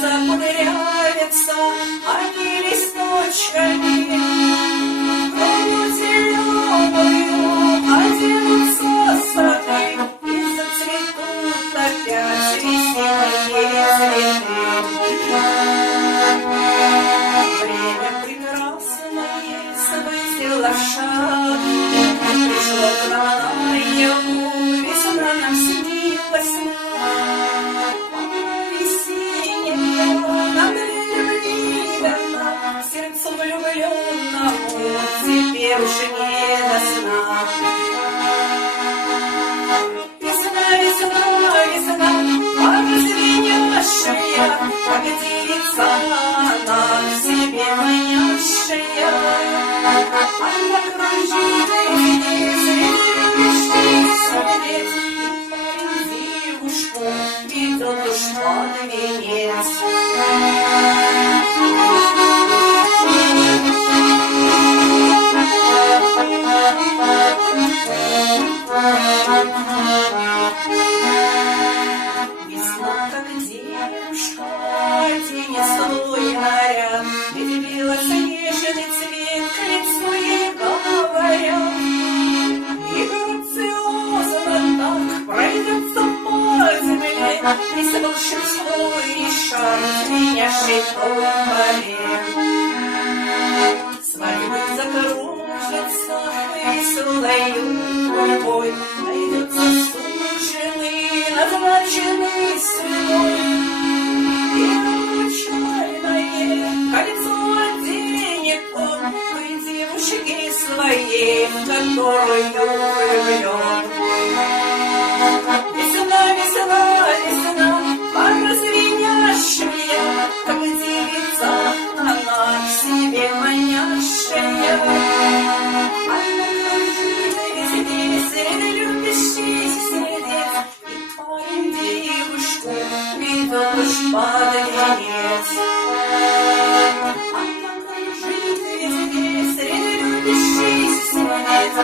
закудрявятся они листочками, кровью зеленую оденутся сады, и зацветут опять весенние цветы. Время прекрасное схватило шаг, пришло к нам наяву, весна нам снилась. Сердцу влюбленному теперь уж не до сна. Весна, весна, весна, пара звенящая, как девица она к себе манящая. Она кружит среди любящих сердец, и девушку ведет уж под венец. Весна, как девушка, тенестойная, ведь белоснежный цвет к лицу ей говоря. И грациозно так пройдется по земле, весь волшебствой шар, звенящий в поле. Свадьбы закружатся веселою гурьбой, найдется суженый, назначенный судьбой. И обручальное кольцо оденет он той девушке своей, в которую влюблен. Весна, весна, весна, пара звенящая, как девица она к себе манящая. Она кружит везде среди любящих сердец, и парень девушку ведет уж под венец. Она кружит везде среди любящих сердец,